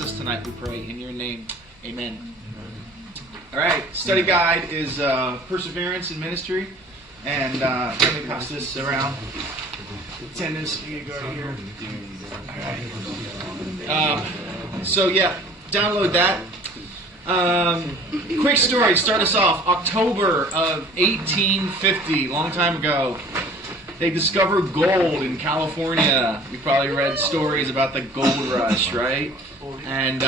bless us tonight, we pray. In your name, amen. All right, study guide is Perseverance in Ministry. And let me pass this around. Attendance, you go right here. All right. So yeah, download that. Quick story, start us off. October of 1850, long time ago, they discovered gold in California. You probably read stories about the gold rush, right? And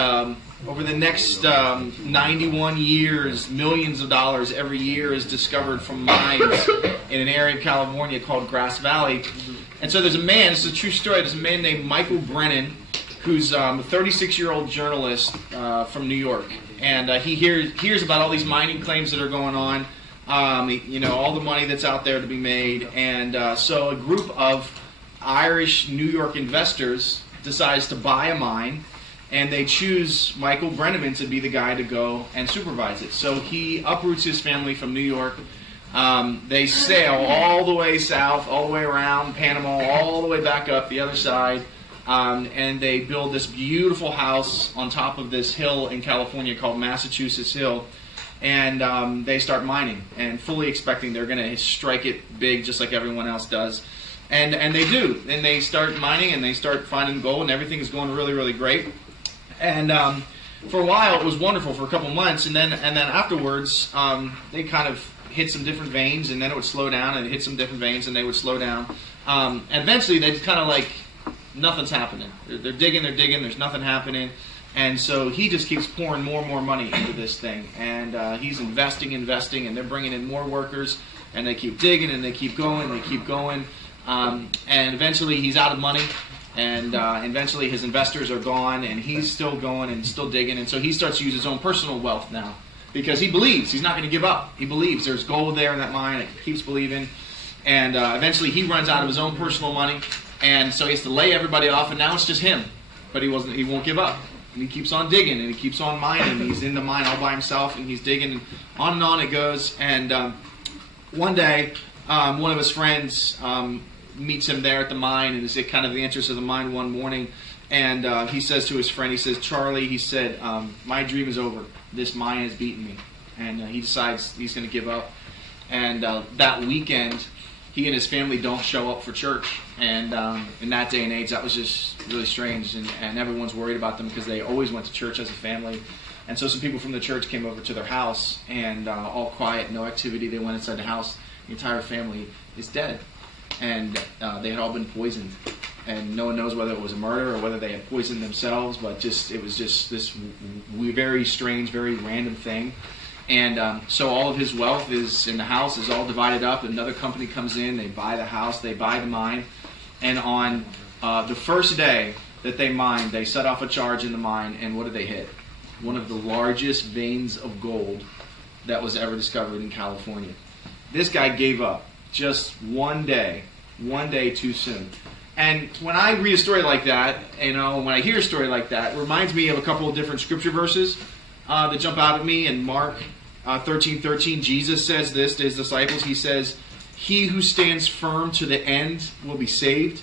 over the next 91 years, millions of dollars every year is discovered from mines in an area of California called Grass Valley. And so there's a man, this is a true story, there's a man named Michael Brennan, who's a 36-year-old journalist from New York. And he hears about all these mining claims that are going on, all the money that's out there to be made. And so a group of Irish New York investors decides to buy a mine, and they choose Michael Brenneman to be the guy to go and supervise it. So he uproots his family from New York. They sail all the way south, all the way around Panama, all the way back up the other side. And they build this beautiful house on top of this hill in California called Massachusetts Hill. And they start mining, and fully expecting they're going to strike it big just like everyone else does. And they do. And they start mining, and they start finding gold, and everything is going really, really great. And for a while, it was wonderful for a couple months. And then afterwards, they kind of hit some different veins, and then it would slow down, and hit some different veins, and they would slow down. And eventually, they'd kind of like, nothing's happening. They're digging, there's nothing happening. And so he just keeps pouring more and more money into this thing. And he's investing, and they're bringing in more workers. And they keep digging, and they keep going. And eventually he's out of money. And eventually his investors are gone, and he's still going and still digging. And so he starts to use his own personal wealth now. Because he believes. He's not going to give up. He believes. There's gold there in that mine. It keeps believing. And eventually he runs out of his own personal money. And so he has to lay everybody off, and now it's just him. But he won't give up. And he keeps on digging, and he keeps on mining. He's in the mine all by himself, and he's digging, and on it goes. And one day, one of his friends meets him there at the mine, and is at kind of the entrance of the mine one morning. And he says to his friend, he says, "Charlie," he said, "my dream is over. This mine has beaten me." And he decides he's going to give up. And that weekend, he and his family don't show up for church. And in that day and age, that was just really strange. And everyone's worried about them because they always went to church as a family. And so some people from the church came over to their house, and all quiet, no activity. They went inside the house. The entire family is dead. And they had all been poisoned. And no one knows whether it was a murder or whether they had poisoned themselves, but it was just this very strange, very random thing. And so all of his wealth is in the house, is all divided up. Another company comes in, they buy the house, they buy the mine. And on the first day that they mined, they set off a charge in the mine, and what did they hit? One of the largest veins of gold that was ever discovered in California. This guy gave up just one day too soon. And when I read a story like that, when I hear a story like that, it reminds me of a couple of different scripture verses that jump out at me. In Mark 13:13, Jesus says this to his disciples. He says, "He who stands firm to the end will be saved."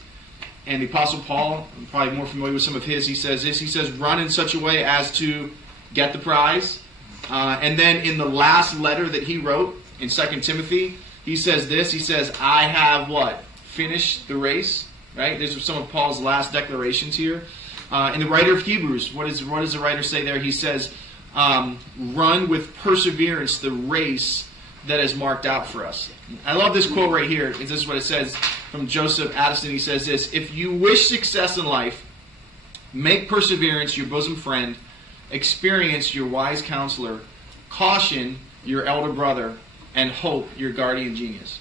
And the Apostle Paul, I'm probably more familiar with some of his, he says this. He says, "Run in such a way as to get the prize." And then in the last letter that he wrote, in 2 Timothy, he says this. He says, "I have" what? "Finished the race." Right? These are some of Paul's last declarations here. In the writer of Hebrews, what does the writer say there? He says, "Run with perseverance the race that is marked out for us." I love this quote right here. This is what it says from Joseph Addison. He says this: "If you wish success in life, make perseverance your bosom friend, experience your wise counselor, caution your elder brother, and hope your guardian genius."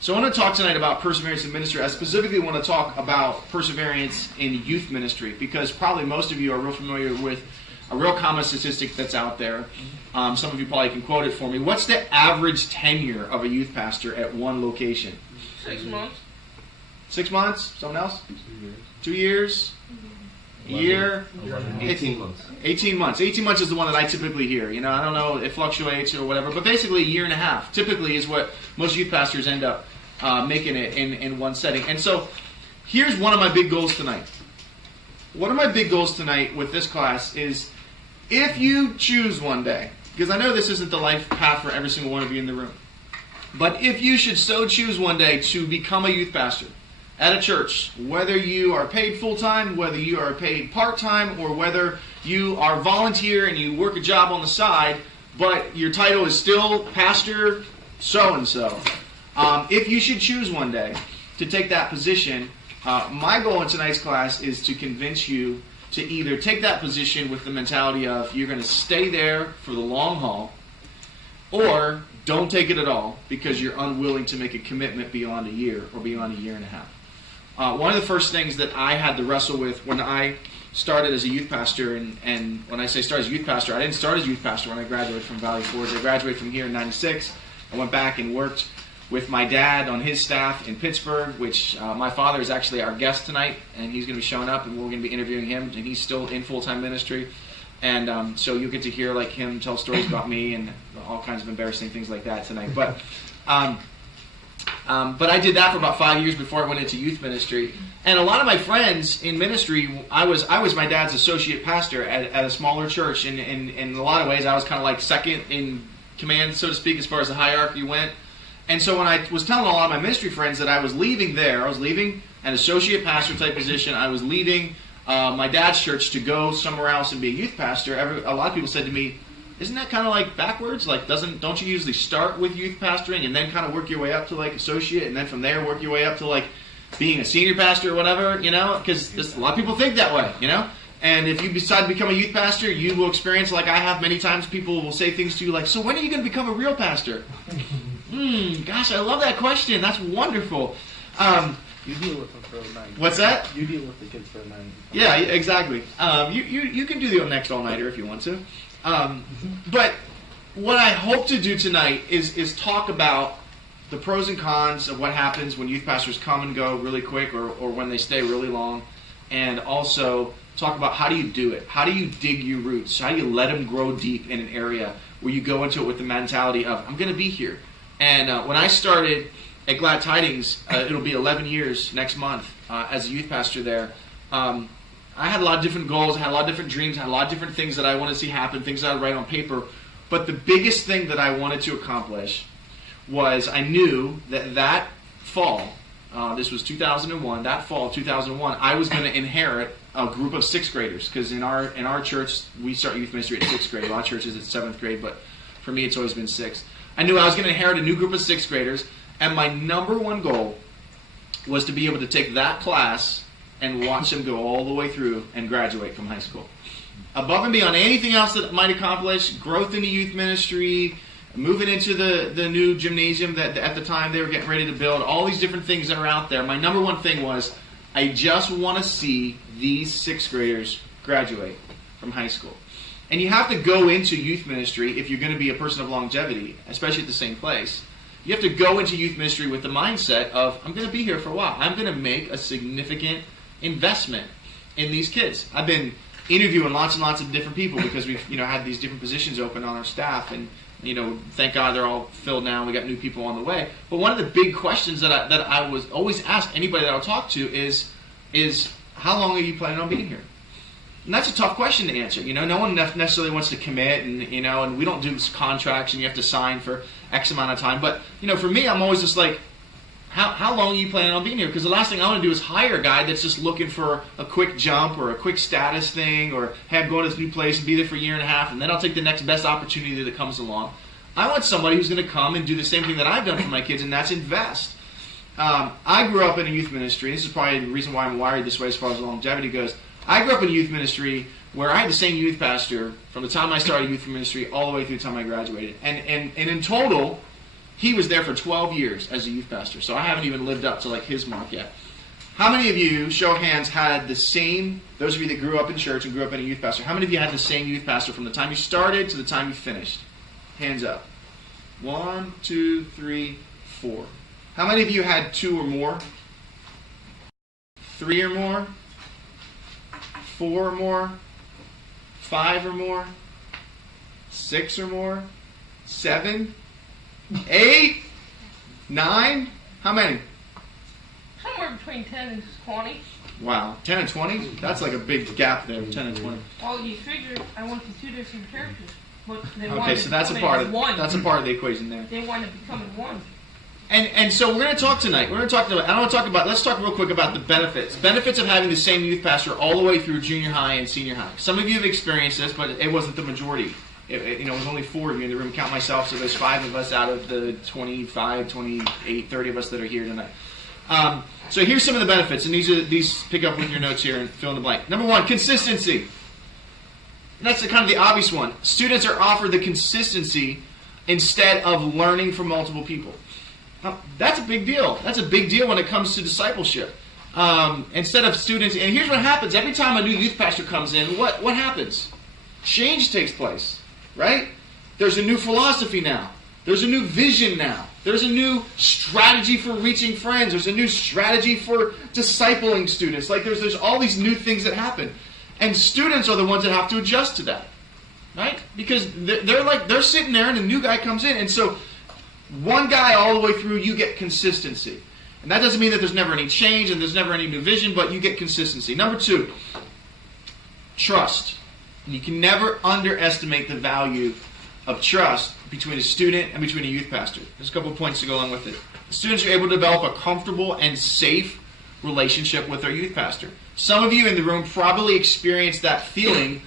So I want to talk tonight about perseverance in ministry. I specifically want to talk about perseverance in youth ministry, because probably most of you are real familiar with a real common statistic that's out there. Some of you probably can quote it for me. What's the average tenure of a youth pastor at one location? 6 months. 6 months? Someone else? 2 years? A year? 18 months. 18 months. 18 months is the one that I typically hear. I don't know, it fluctuates or whatever, but basically a year and a half typically is what most youth pastors end up making it in one setting. And so here's one of my big goals tonight. one of my big goals tonight with this class is, if you choose one day, because I know this isn't the life path for every single one of you in the room, but if you should so choose one day to become a youth pastor at a church, whether you are paid full-time, whether you are paid part-time, or whether you are volunteer and you work a job on the side, but your title is still pastor so-and-so, if you should choose one day to take that position, my goal in tonight's class is to convince you to either take that position with the mentality of you're going to stay there for the long haul, or don't take it at all because you're unwilling to make a commitment beyond a year or beyond a year and a half. One of the first things that I had to wrestle with when I started as a youth pastor, and when I say start as a youth pastor, I didn't start as a youth pastor when I graduated from Valley Forge. I graduated from here in '96. I went back and worked with my dad on his staff in Pittsburgh, which my father is actually our guest tonight, and he's going to be showing up, and we're going to be interviewing him, and he's still in full-time ministry. And so you'll get to hear like him tell stories about me and all kinds of embarrassing things like that tonight. But I did that for about 5 years before I went into youth ministry. And a lot of my friends in ministry, I was my dad's associate pastor at a smaller church. And in a lot of ways, I was kind of like second in command, so to speak, as far as the hierarchy went. And so when I was telling a lot of my ministry friends that I was leaving there, I was leaving an associate pastor type position, I was leaving my dad's church to go somewhere else and be a youth pastor, a lot of people said to me, isn't that kind of like backwards? Like, don't you usually start with youth pastoring and then kind of work your way up to like associate, and then from there work your way up to like being a senior pastor or whatever, you know? Because a lot of people think that way, you know? And if you decide to become a youth pastor, you will experience, like I have many times, people will say things to you like, so when are you going to become a real pastor? Gosh, I love that question. That's wonderful. You deal with them for a night. What's that? You deal with the kids for a night. Yeah, exactly. You can do the next all-nighter if you want to. But what I hope to do tonight is talk about the pros and cons of what happens when youth pastors come and go really quick or when they stay really long, and also talk about how do you do it? How do you dig your roots? How do you let them grow deep in an area where you go into it with the mentality of, I'm going to be here. And when I started at Glad Tidings, it'll be 11 years next month as a youth pastor there. I had a lot of different goals, I had a lot of different dreams, I had a lot of different things that I wanted to see happen, things that I would write on paper. But the biggest thing that I wanted to accomplish was I knew that fall, this was 2001, that fall of 2001, I was going to inherit a group of sixth graders. Because in our church, we start youth ministry at sixth grade. A lot of churches it's seventh grade, but for me it's always been sixth. I knew I was going to inherit a new group of sixth graders, and my number one goal was to be able to take that class and watch them go all the way through and graduate from high school. Above and beyond anything else that might accomplish, growth in the youth ministry, moving into the new gymnasium that at the time they were getting ready to build, all these different things that are out there, my number one thing was, I just want to see these sixth graders graduate from high school. And you have to go into youth ministry if you're going to be a person of longevity, especially at the same place. You have to go into youth ministry with the mindset of, I'm going to be here for a while. I'm going to make a significant investment in these kids. I've been interviewing lots and lots of different people because we've had these different positions open on our staff, and thank God they're all filled now. We got new people on the way. But one of the big questions that I was always asked anybody that I'll talk to is how long are you planning on being here? And that's a tough question to answer. No one necessarily wants to commit, and and we don't do contracts and you have to sign for X amount of time. But for me, I'm always just like, how long are you planning on being here? Because the last thing I want to do is hire a guy that's just looking for a quick jump or a quick status thing, or hey, I'm going to this new place and be there for a year and a half, and then I'll take the next best opportunity that comes along. I want somebody who's going to come and do the same thing that I've done for my kids, and that's invest. I grew up in a youth ministry. This is probably the reason why I'm wired this way as far as longevity goes. I grew up in a youth ministry where I had the same youth pastor from the time I started youth ministry all the way through the time I graduated. And in total, he was there for 12 years as a youth pastor. So I haven't even lived up to like his mark yet. How many of you, show of hands, had the same, those of you that grew up in church and grew up in a youth pastor, how many of you had the same youth pastor from the time you started to the time you finished? Hands up. 1, 2, 3, 4. How many of you had 2 or more? 3 or more? 4 or more? 5 or more? 6 or more? 7? 8? 9? How many? Somewhere between 10 and 20. Wow. 10 and 20? That's like a big gap there, 10 and 20. Well, you figure I went to 2 different churches, but they Okay, wanted so to that's a become part of one. that's a part of the equation there. They want to become one. And so we're going to talk tonight. We're going to talk about. I want to talk about. Let's talk real quick about the benefits. Benefits of having the same youth pastor all the way through junior high and senior high. Some of you have experienced this, but it wasn't the majority. It was only 4 of you in the room. Count myself, so there's 5 of us out of the 25, 28, 30 of us that are here tonight. So here's some of the benefits, and these pick up with your notes here and fill in the blank. Number 1, consistency. And that's kind of the obvious one. Students are offered the consistency instead of learning from multiple people. Now, that's a big deal. That's a big deal when it comes to discipleship. Instead of students, and here's what happens. Every time a new youth pastor comes in, what happens? Change takes place, right? There's a new philosophy now. There's a new vision now. There's a new strategy for reaching friends. There's a new strategy for discipling students. Like there's all these new things that happen. And students are the ones that have to adjust to that, right? Because they're sitting there and a new guy comes in. And so one guy all the way through, you get consistency. And that doesn't mean that there's never any change and there's never any new vision, but you get consistency. Number 2, trust. And you can never underestimate the value of trust between a student and between a youth pastor. There's a couple of points to go along with it. Students are able to develop a comfortable and safe relationship with their youth pastor. Some of you in the room probably experienced that feeling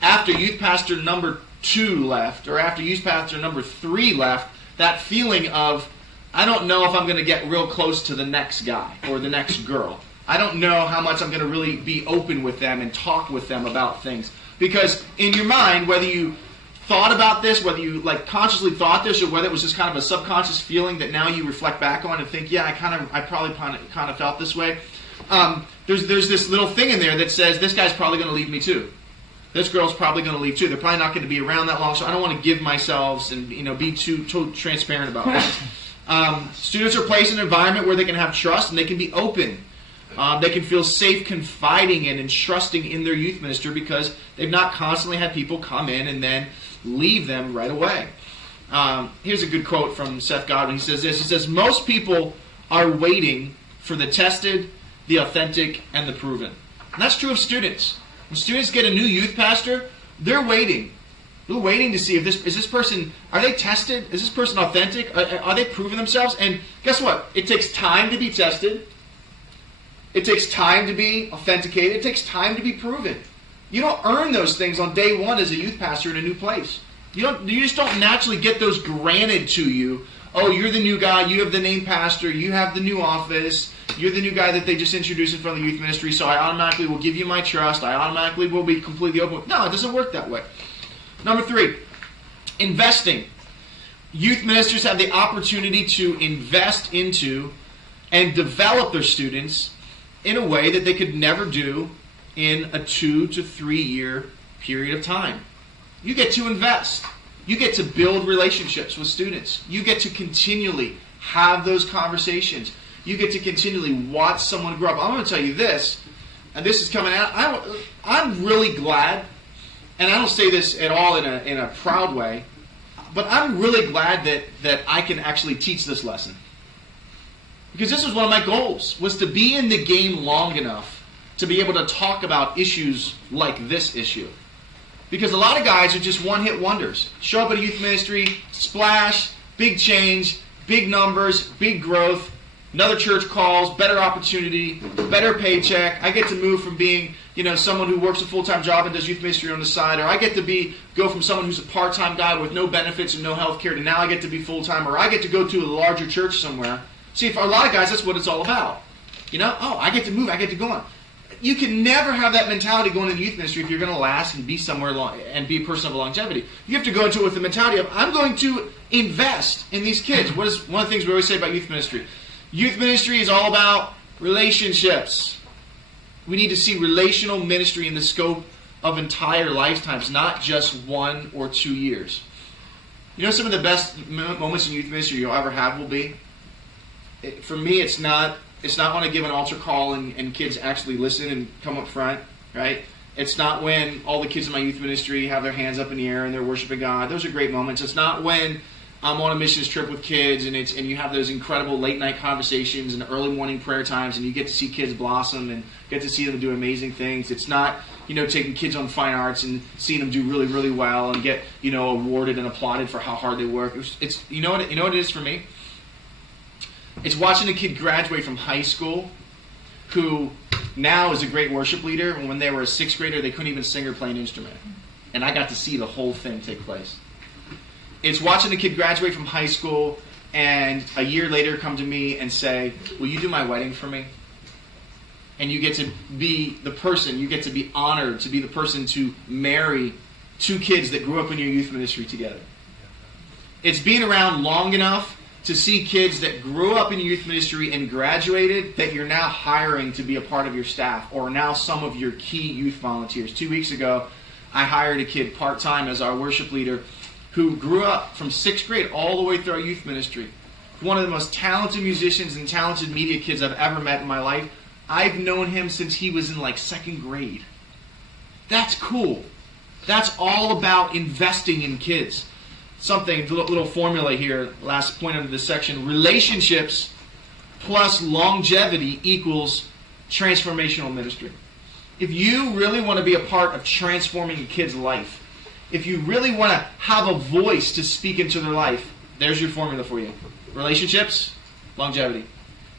after youth pastor number 2 left or after youth pastor number 3 left, that feeling of, I don't know if I'm going to get real close to the next guy or the next girl. I don't know how much I'm going to really be open with them and talk with them about things. Because in your mind, whether you thought about this, whether you consciously thought this, or whether it was just kind of a subconscious feeling that now you reflect back on and think, yeah, I probably kind of felt this way. There's this little thing in there that says this guy's probably going to leave me too. This girl's probably going to leave too. They're probably not going to be around that long, so I don't want to give myself and be too transparent about this. Students are placed in an environment where they can have trust and they can be open. They can feel safe confiding in and trusting in their youth minister because they've not constantly had people come in and then leave them right away. Here's a good quote from Seth Godin. He says this. He says, most people are waiting for the tested, the authentic, and the proven. And that's true of students. When students get a new youth pastor, they're waiting. They're waiting to see if this person, are they tested? Is this person authentic? Are they proving themselves? And guess what? It takes time to be tested. It takes time to be authenticated. It takes time to be proven. You don't earn those things on day 1 as a youth pastor in a new place. You just don't naturally get those granted to you. Oh, you're the new guy. You have the name pastor. You have the new office. You're the new guy that they just introduced in front of the youth ministry, so I automatically will give you my trust. I automatically will be completely open. No, it doesn't work that way. Number 3, investing. Youth ministers have the opportunity to invest into and develop their students in a way that they could never do in a 2 to 3 year period of time. You get to invest. You get to build relationships with students. You get to continually have those conversations. You get to continually watch someone grow up. I'm going to tell you this, and this is coming out. I'm really glad, and I don't say this at all in a proud way, but I'm really glad that I can actually teach this lesson. Because this was one of my goals, was to be in the game long enough to be able to talk about issues like this issue. Because a lot of guys are just one-hit wonders. Show up at a youth ministry, splash, big change, big numbers, big growth, another church calls, better opportunity, better paycheck. I get to move from being, someone who works a full-time job and does youth ministry on the side, or I get to go from someone who's a part-time guy with no benefits and no health care to now I get to be full-time, or I get to go to a larger church somewhere. See, for a lot of guys, that's what it's all about. I get to move, I get to go on. You can never have that mentality going into youth ministry if you're going to last and be somewhere long and be a person of longevity. You have to go into it with the mentality of, I'm going to invest in these kids. What is one of the things we always say about youth ministry? Youth ministry is all about relationships. We need to see relational ministry in the scope of entire lifetimes, not just 1 or 2 years. Some of the best moments in youth ministry you'll ever have will be? For me, it's not when I give an altar call and kids actually listen and come up front, right? It's not when all the kids in my youth ministry have their hands up in the air and they're worshiping God. Those are great moments. It's not when I'm on a missions trip with kids, and you have those incredible late night conversations and early morning prayer times, and you get to see kids blossom and get to see them do amazing things. It's not, taking kids on fine arts and seeing them do really, really well and get, awarded and applauded for how hard they work. It's you know what it is for me? It's watching a kid graduate from high school who now is a great worship leader, and when they were a 6th grader, they couldn't even sing or play an instrument. And I got to see the whole thing take place. It's watching a kid graduate from high school and a year later come to me and say, will you do my wedding for me? And you get to be the person, you get to be honored to be the person to marry 2 kids that grew up in your youth ministry together. It's being around long enough to see kids that grew up in your youth ministry and graduated that you're now hiring to be a part of your staff or now some of your key youth volunteers. 2 weeks ago, I hired a kid part-time as our worship leader who grew up from 6th grade all the way through our youth ministry. One of the most talented musicians and talented media kids I've ever met in my life. I've known him since he was in 2nd grade. That's cool. That's all about investing in kids. Something, little formula here, last point under this section. Relationships plus longevity equals transformational ministry. If you really want to be a part of transforming a kid's life, if you really want to have a voice to speak into their life, there's your formula for you. Relationships, longevity.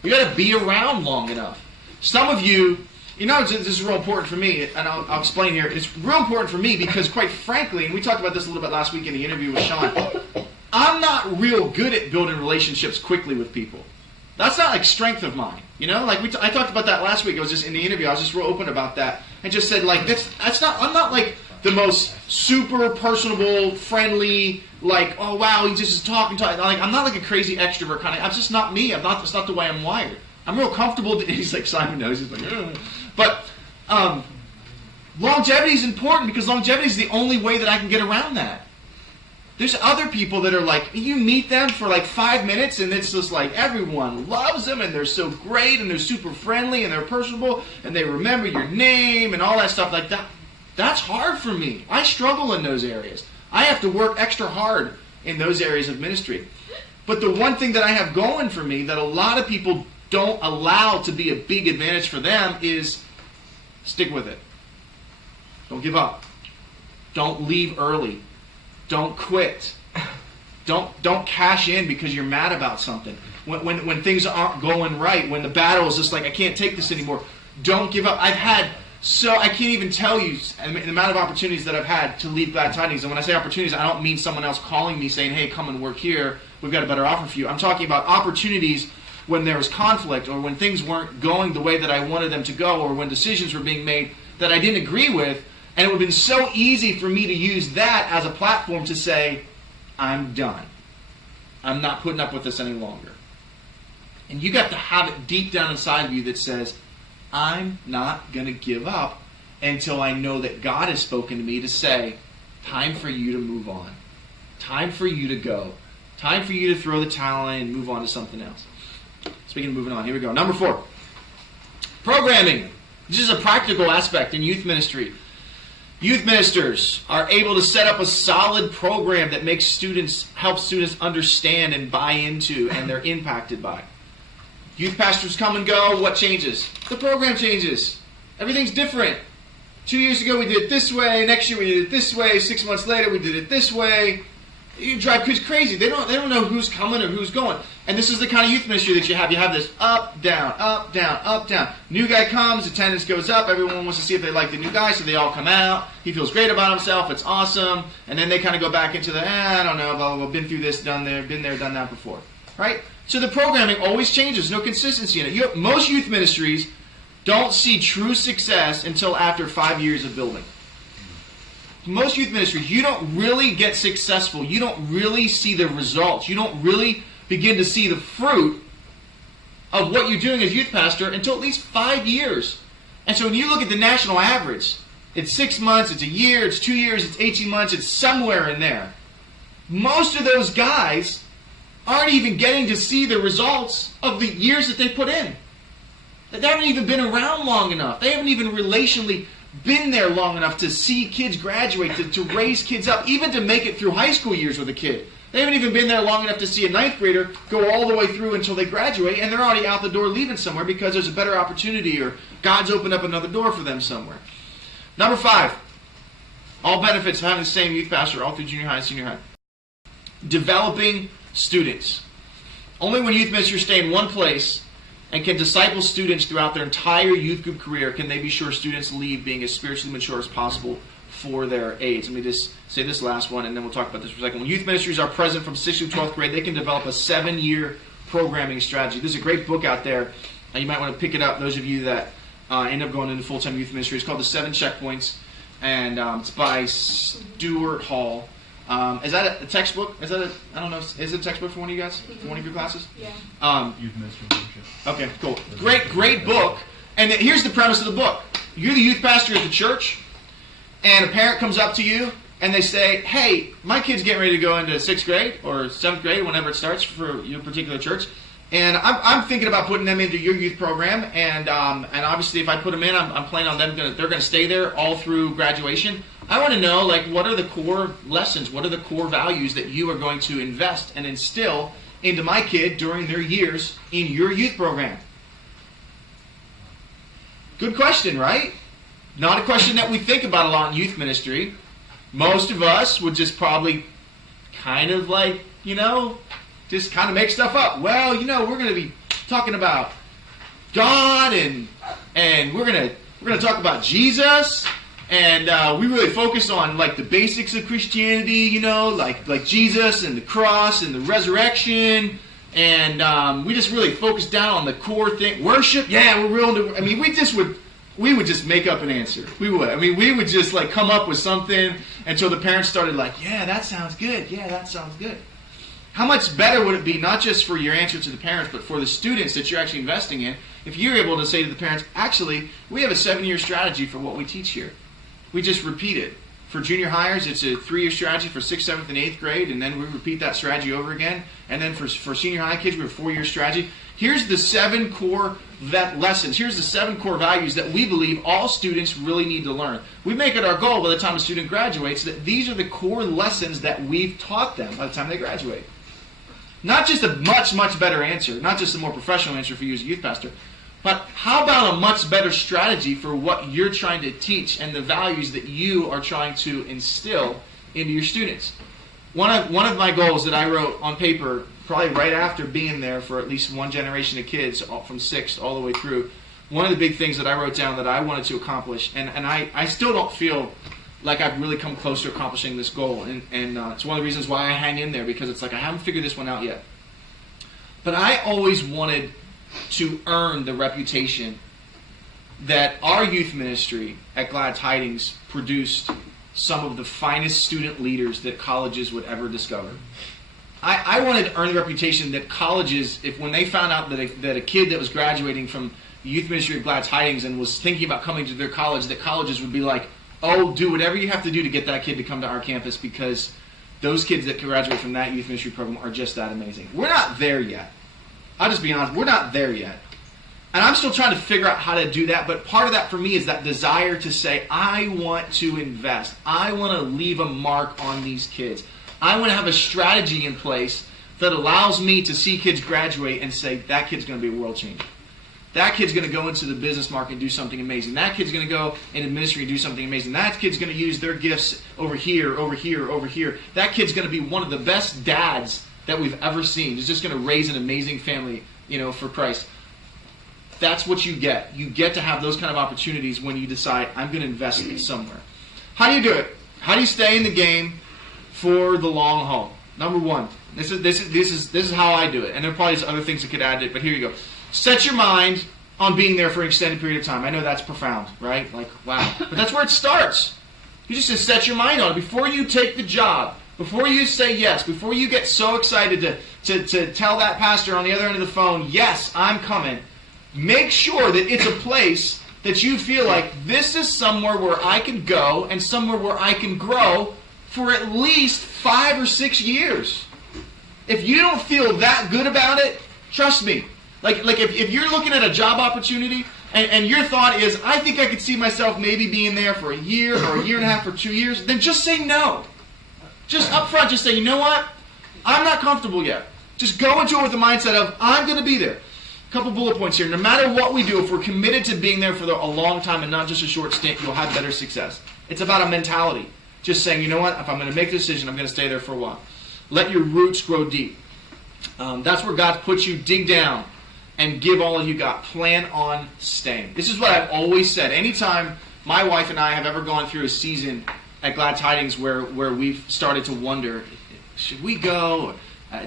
You got to be around long enough. Some of you, this is real important for me, and I'll explain here. It's real important for me because, quite frankly, and we talked about this a little bit last week in the interview with Sean, I'm not real good at building relationships quickly with people. That's not strength of mine. I talked about that last week. I was just in the interview. I was just real open about that. I just said, that's not. I'm not the most super personable, friendly, oh wow, he just is talking. I'm not a crazy extrovert kind of. That's just not me. That's not the way I'm wired. I'm real comfortable. He's like Simon knows. He's like, ugh. But longevity is important because longevity is the only way that I can get around that. There's other people that are you meet them for 5 minutes and it's just everyone loves them and they're so great and they're super friendly and they're personable and they remember your name and all that stuff like that. That's hard for me. I struggle in those areas. I have to work extra hard in those areas of ministry. But the one thing that I have going for me that a lot of people don't allow to be a big advantage for them is stick with it. Don't give up. Don't leave early. Don't quit. Don't cash in because you're mad about something. When things aren't going right, when the battle is just I can't take this anymore, don't give up. I can't even tell you the amount of opportunities that I've had to leave Glad Tidings. And when I say opportunities, I don't mean someone else calling me saying, hey, come and work here. We've got a better offer for you. I'm talking about opportunities when there was conflict or when things weren't going the way that I wanted them to go or when decisions were being made that I didn't agree with. And it would have been so easy for me to use that as a platform to say, I'm done. I'm not putting up with this any longer. And you got to have it deep down inside of you that says, I'm not going to give up until I know that God has spoken to me to say, time for you to move on. Time for you to go. Time for you to throw the towel in and move on to something else. Speaking of moving on, here we go. Number 4. Programming. This is a practical aspect in youth ministry. Youth ministers are able to set up a solid program that helps students understand and buy into and they're impacted by. Youth pastors come and go. What changes? The program changes. Everything's different. 2 years ago we did it this way. Next year we did it this way. 6 months later we did it this way. You drive kids crazy. They don't know who's coming or who's going. And this is the kind of youth ministry that you have. You have this up, down, up, down, up, down. New guy comes, attendance goes up. Everyone wants to see if they like the new guy, so they all come out. He feels great about himself. It's awesome. And then they kind of go back into the, I don't know, blah, blah, blah. Been through this, done there, been there, done that before. Right? So the programming always changes. No consistency in it. Most youth ministries don't see true success until after 5 years of building. Most youth ministries, you don't really get successful. You don't really see the results. You don't really begin to see the fruit of what you're doing as youth pastor until at least 5 years. And so when you look at the national average, it's 6 months, it's a year, it's 2 years, it's 18 months, it's somewhere in there. Most of those guys aren't even getting to see the results of the years that they put in. They haven't even been around long enough. They haven't even relationally been there long enough to see kids graduate, to raise kids up, even to make it through high school years with a kid. They haven't even been there long enough to see a ninth grader go all the way through until they graduate, and they're already out the door leaving somewhere because there's a better opportunity or God's opened up another door for them somewhere. Number 5, all benefits of having the same youth pastor all through junior high and senior high. Developing students. Only when youth ministers stay in one place and can disciple students throughout their entire youth group career can they be sure students leave being as spiritually mature as possible for their age. Let me just say this last one, and then we'll talk about this for a second. When youth ministries are present from 6th to 12th grade, they can develop a 7-year programming strategy. There's a great book out there, and you might want to pick it up, those of you that end up going into full-time youth ministry. It's called The 7 Checkpoints, and it's by Stuart Hall. Is that a textbook? I don't know, is it a textbook for one of you guys? For one of your classes? Yeah. Youth ministry leadership. Okay, cool. Great book. And here's the premise of the book. You're the youth pastor at the church, and a parent comes up to you, and they say, hey, my kid's getting ready to go into 6th grade or 7th grade, whenever it starts for your particular church, and I'm thinking about putting them into your youth program, and obviously if I put them in, I'm planning on them, they're going to stay there all through graduation. I want to know, like, what are the core lessons, what are the core values that you are going to invest and instill into my kid during their years in your youth program? Good question, right? Not a question that we think about a lot in youth ministry. Most of us would just probably kind of like, just kind of make stuff up. Well, we're going to be talking about God, and we're going to talk about Jesus, and we really focus on like the basics of Christianity, like Jesus and the cross and the resurrection, and we just really focus down on the core thing. Worship, yeah, we're real into. I mean, we would just make up an answer. We would. I mean, we would just like come up with something until the parents started like, yeah, that sounds good. Yeah, that sounds good. How much better would it be, not just for your answer to the parents, but for the students that you're actually investing in, if you're able to say to the parents, actually, we have a 7-year strategy for what we teach here. We just repeat it. For junior hires, it's a 3-year strategy for 6th, 7th, and 8th grade, and then we repeat that strategy over again. And then for senior high kids, we have a 4-year strategy. Here's the 7 core lessons. Here's the 7 core values that we believe all students really need to learn. We make it our goal by the time a student graduates that these are the core lessons that we've taught them by the time they graduate. Not just a much, much better answer, not just a more professional answer for you as a youth pastor, but how about a much better strategy for what you're trying to teach and the values that you are trying to instill into your students? One of my goals that I wrote on paper, probably right after being there for at least one generation of kids from 6th all the way through, one of the big things that I wrote down that I wanted to accomplish, and I still don't feel like I've really come close to accomplishing this goal, and it's one of the reasons why I hang in there, because it's like I haven't figured this one out yet. But I always wanted to earn the reputation that our youth ministry at Glad Tidings produced some of the finest student leaders that colleges would ever discover. I wanted to earn the reputation that colleges, if when they found out that a kid that was graduating from the youth ministry of Glad Tidings and was thinking about coming to their college, that colleges would be like, oh, do whatever you have to do to get that kid to come to our campus, because those kids that graduate from that youth ministry program are just that amazing. We're not there yet. I'll just be honest, we're not there yet. And I'm still trying to figure out how to do that, but part of that for me is that desire to say, I want to invest. I want to leave a mark on these kids. I want to have a strategy in place that allows me to see kids graduate and say, that kid's going to be a world changer. That kid's going to go into the business market and do something amazing. That kid's going to go into ministry and do something amazing. That kid's going to use their gifts over here, over here, over here. That kid's going to be one of the best dads that we've ever seen. He's just going to raise an amazing family, for Christ. That's what you get. You get to have those kind of opportunities when you decide, I'm going to invest in somewhere. How do you do it? How do you stay in the game for the long haul? Number one, this is how I do it. And there probably is other things that could add to it, but here you go. Set your mind on being there for an extended period of time. I know that's profound, right? Like, wow. But that's where it starts. You just set your mind on it. Before you take the job, before you say yes, before you get so excited to tell that pastor on the other end of the phone, yes, I'm coming, make sure that it's a place that you feel like this is somewhere where I can go and somewhere where I can grow for at least 5 or 6 years. If you don't feel that good about it, trust me. Like if you're looking at a job opportunity and your thought is, I think I could see myself maybe being there for a year or a year and a half or 2 years, then just say no. Just up front, just say, you know what? I'm not comfortable yet. Just go into it with the mindset of, I'm going to be there. A couple bullet points here. No matter what we do, if we're committed to being there for a long time and not just a short stint, you'll have better success. It's about a mentality. Just saying, you know what? If I'm going to make a decision, I'm going to stay there for a while. Let your roots grow deep. That's where God puts you. Dig down and give all you got. Plan on staying. This is what I've always said. Anytime my wife and I have ever gone through a season at Glad Tidings where we've started to wonder, should we go?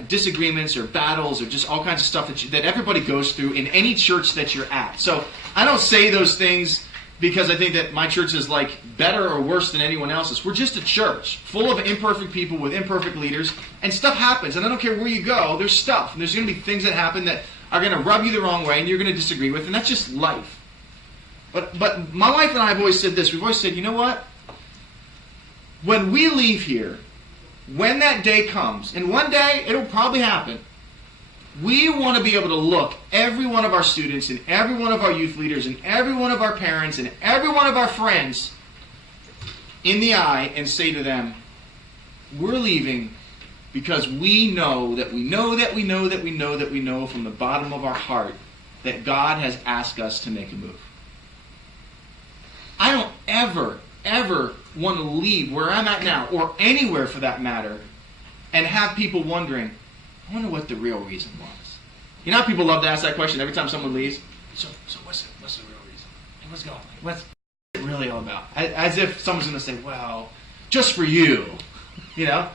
Disagreements or battles or just all kinds of stuff that everybody goes through in any church that you're at. So I don't say those things because I think that my church is like better or worse than anyone else's. We're just a church full of imperfect people with imperfect leaders, and stuff happens. And I don't care where you go, there's stuff. And there's going to be things that happen that are going to rub you the wrong way and you're going to disagree with, and that's just life. But my wife and I have always said this. We've always said, you know what? When we leave here, when that day comes, and one day it'll probably happen, we want to be able to look every one of our students and every one of our youth leaders and every one of our parents and every one of our friends in the eye and say to them, we're leaving because we know that we know that we know that we know that we know from the bottom of our heart that God has asked us to make a move. I don't ever want to leave where I'm at now, or anywhere for that matter, and have people wondering, I wonder what the real reason was. You know how people love to ask that question every time someone leaves? So what's the real reason? Hey, what's going on? What's it really all about? As if someone's going to say, well, just for you. You know?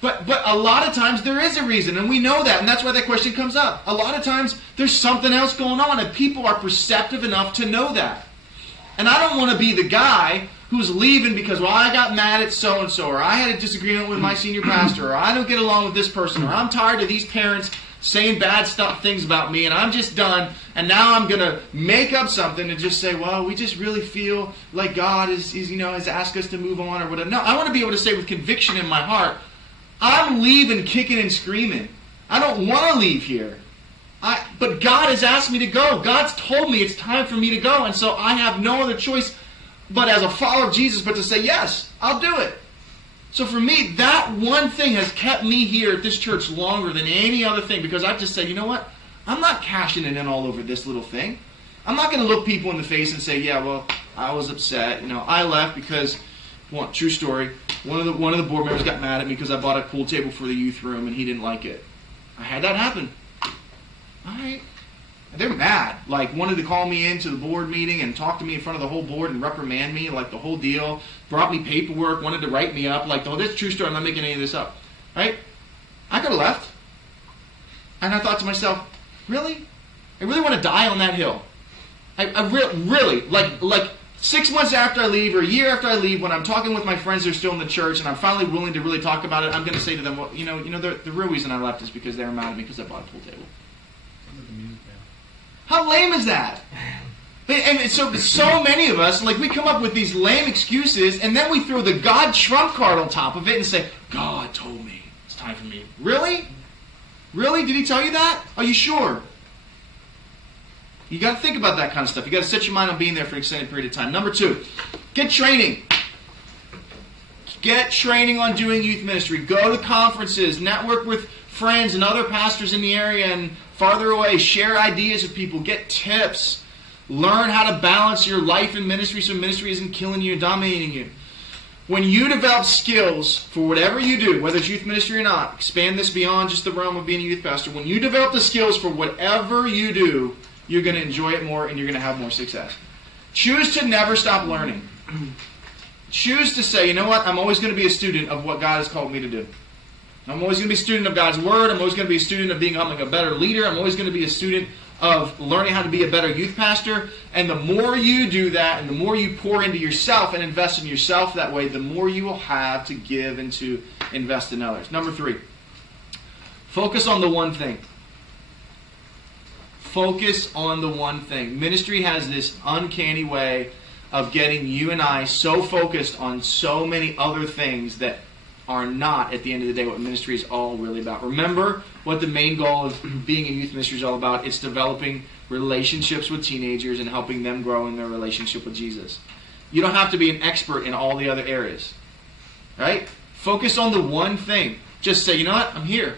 But a lot of times there is a reason, and we know that, and that's why that question comes up. A lot of times there's something else going on, and people are perceptive enough to know that. And I don't want to be the guy who's leaving because, well, I got mad at so-and-so, or I had a disagreement with my senior pastor, or I don't get along with this person, or I'm tired of these parents saying bad things about me, and I'm just done, and now I'm going to make up something and just say, well, we just really feel like God has asked us to move on, or whatever. No, I want to be able to say with conviction in my heart, I'm leaving kicking and screaming. I don't want to leave here. But God has asked me to go. God's told me it's time for me to go, and so I have no other choice but as a follower of Jesus, but to say, yes, I'll do it. So for me, that one thing has kept me here at this church longer than any other thing, because I've just said, you know what? I'm not cashing it in all over this little thing. I'm not going to look people in the face and say, yeah, well, I was upset. I left because, well, true story, one of the board members got mad at me because I bought a pool table for the youth room and he didn't like it. I had that happen. All right. They're mad. Like, wanted to call me into the board meeting and talk to me in front of the whole board and reprimand me, like the whole deal. Brought me paperwork, wanted to write me up, like the whole, this is a true story, I'm not making any of this up. Right? I could have left. And I thought to myself, really? I really want to die on that hill. I really, like 6 months after I leave, or a year after I leave, when I'm talking with my friends who are still in the church and I'm finally willing to really talk about it, I'm going to say to them, well, the real reason I left is because they were mad at me because I bought a pool table. How lame is that? And so many of us, like, we come up with these lame excuses, and then we throw the God trump card on top of it and say, God told me it's time for me. Really? Really? Did he tell you that? Are you sure? You got to think about that kind of stuff. You got to set your mind on being there for an extended period of time. Number 2, get training. Get training on doing youth ministry. Go to conferences. Network with friends and other pastors in the area and farther away. Share ideas with people. Get tips. Learn how to balance your life and ministry so ministry isn't killing you and dominating you. When you develop skills for whatever you do, whether it's youth ministry or not, expand this beyond just the realm of being a youth pastor. When you develop the skills for whatever you do, you're going to enjoy it more and you're going to have more success. Choose to never stop learning. Choose to say, you know what, I'm always going to be a student of what God has called me to do. I'm always going to be a student of God's Word. I'm always going to be a student of becoming a better leader. I'm always going to be a student of learning how to be a better youth pastor. And the more you do that, and the more you pour into yourself and invest in yourself that way, the more you will have to give and to invest in others. Number 3, focus on the one thing. Focus on the one thing. Ministry has this uncanny way of getting you and I so focused on so many other things that are not, at the end of the day, what ministry is all really about. Remember what the main goal of being in youth ministry is all about. It's developing relationships with teenagers and helping them grow in their relationship with Jesus. You don't have to be an expert in all the other areas. Right? Focus on the one thing. Just say, you know what? I'm here.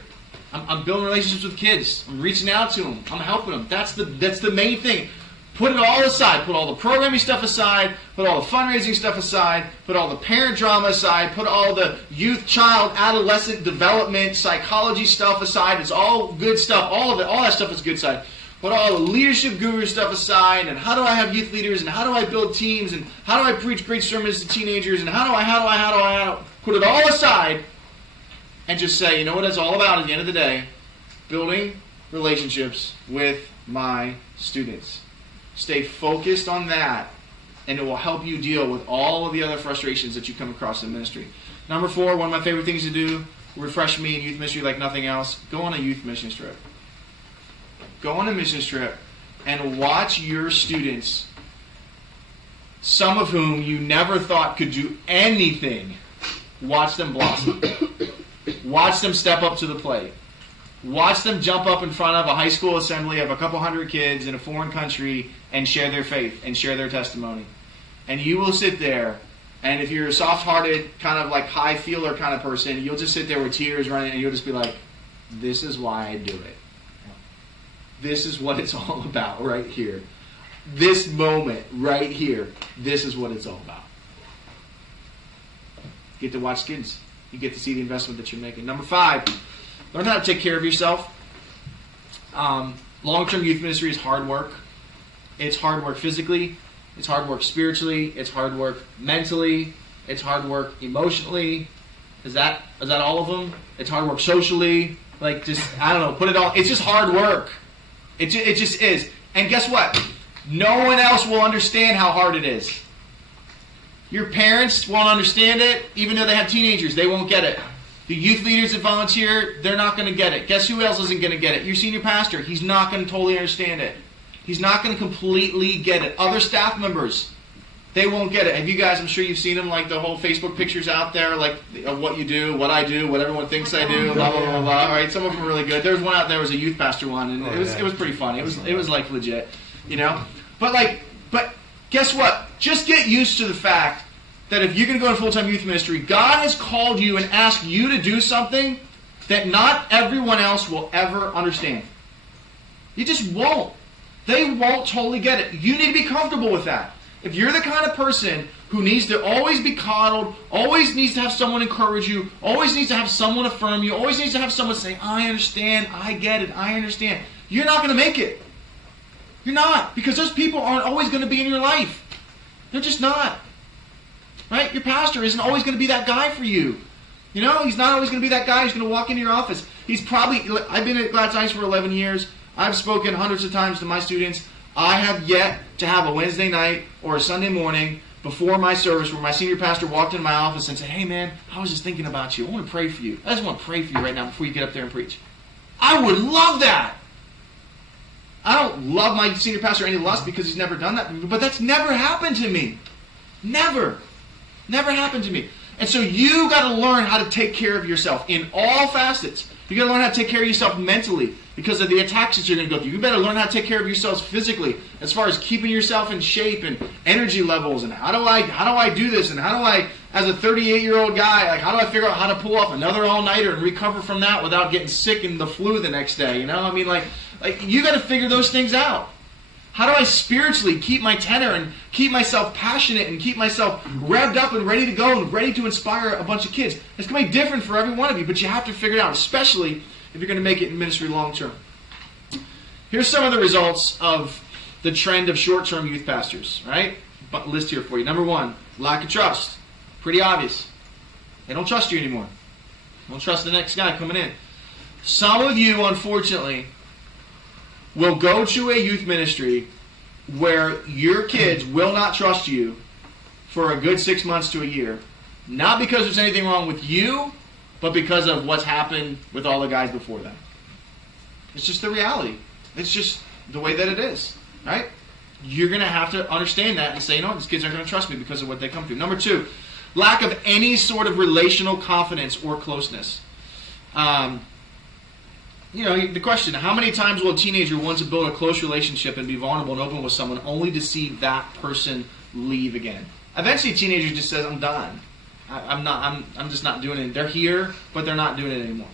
I'm building relationships with kids. I'm reaching out to them. I'm helping them. That's the main thing. Put it all aside. Put all the programming stuff aside. Put all the fundraising stuff aside. Put all the parent drama aside. Put all the youth, child, adolescent development, psychology stuff aside. It's all good stuff. All of it. All that stuff is good side. Put all the leadership guru stuff aside. And how do I have youth leaders? And how do I build teams? And how do I preach great sermons to teenagers? And how do I? Put it all aside. And just say, you know what it's all about at the end of the day? Building relationships with my students. Stay focused on that, and it will help you deal with all of the other frustrations that you come across in ministry. Number 4, one of my favorite things to do, refresh me in youth ministry like nothing else, go on a youth mission trip. Go on a mission trip and watch your students, some of whom you never thought could do anything, watch them blossom. Watch them step up to the plate. Watch them jump up in front of a high school assembly of a couple hundred kids in a foreign country and share their faith and share their testimony. And you will sit there, and if you're a soft-hearted, kind of like high-feeler kind of person, you'll just sit there with tears running, and you'll just be like, this is why I do it. This is what it's all about right here. This moment right here, this is what it's all about. You get to watch kids. You get to see the investment that you're making. Number 5, learn how to take care of yourself. Long-term youth ministry is hard work. It's hard work physically. It's hard work spiritually. It's hard work mentally. It's hard work emotionally. Is that all of them? It's hard work socially. Like, just, I don't know, put it all. It's just hard work. It just is. And guess what? No one else will understand how hard it is. Your parents won't understand it, even though they have teenagers. They won't get it. The youth leaders that volunteer, they're not going to get it. Guess who else isn't going to get it? Your senior pastor. He's not going to totally understand it. He's not going to completely get it. Other staff members, they won't get it. Have you guys, I'm sure you've seen them, like the whole Facebook pictures out there, like of what you do, what I do, what everyone thinks I do, blah, blah, blah, blah. All right, some of them are really good. There was one out there, was a youth pastor one, and it was pretty funny. It was like legit, you know? But guess what? Just get used to the fact that if you're going to go into full-time youth ministry, God has called you and asked you to do something that not everyone else will ever understand. You just won't. They won't totally get it. You need to be comfortable with that. If you're the kind of person who needs to always be coddled, always needs to have someone encourage you, always needs to have someone affirm you, always needs to have someone say, I understand, I get it, I understand, you're not going to make it. You're not. Because those people aren't always going to be in your life. They're just not. Right? Your pastor isn't always going to be that guy for you. You know, he's not always going to be that guy who's going to walk into your office. I've been at Gladstone for 11 years. I've spoken hundreds of times to my students. I have yet to have a Wednesday night or a Sunday morning before my service where my senior pastor walked into my office and said, hey man, I was just thinking about you. I want to pray for you. I just want to pray for you right now before you get up there and preach. I would love that. I don't love my senior pastor any less because he's never done that, but that's never happened to me. Never. Never happened to me. And so you got to learn how to take care of yourself in all facets. You got to learn how to take care of yourself mentally because of the attacks that you're going to go through. You better learn how to take care of yourselves physically as far as keeping yourself in shape and energy levels and how do I do this and how do I, as a 38-year-old guy, like how do I figure out how to pull off another all-nighter and recover from that without getting sick and the flu the next day, you know? I mean, like you got to figure those things out. How do I spiritually keep my tenor and keep myself passionate and keep myself revved up and ready to go and ready to inspire a bunch of kids? It's going to be different for every one of you, but you have to figure it out, especially if you're going to make it in ministry long term. Here's some of the results of the trend of short-term youth pastors, right? List here for you. Number 1, lack of trust. Pretty obvious. They don't trust you anymore. They don't trust the next guy coming in. Some of you, unfortunately, will go to a youth ministry where your kids will not trust you for a good 6 months to a year. Not because there's anything wrong with you, but because of what's happened with all the guys before them. It's just the reality. It's just the way that it is. Right? You're going to have to understand that and say, you know what, these kids aren't going to trust me because of what they come through. Number 2, Lack of any sort of relational confidence or closeness. The question, how many times will a teenager want to build a close relationship and be vulnerable and open with someone only to see that person leave again? Eventually a teenager just says, I'm done. I'm just not doing it. They're here, but they're not doing it anymore.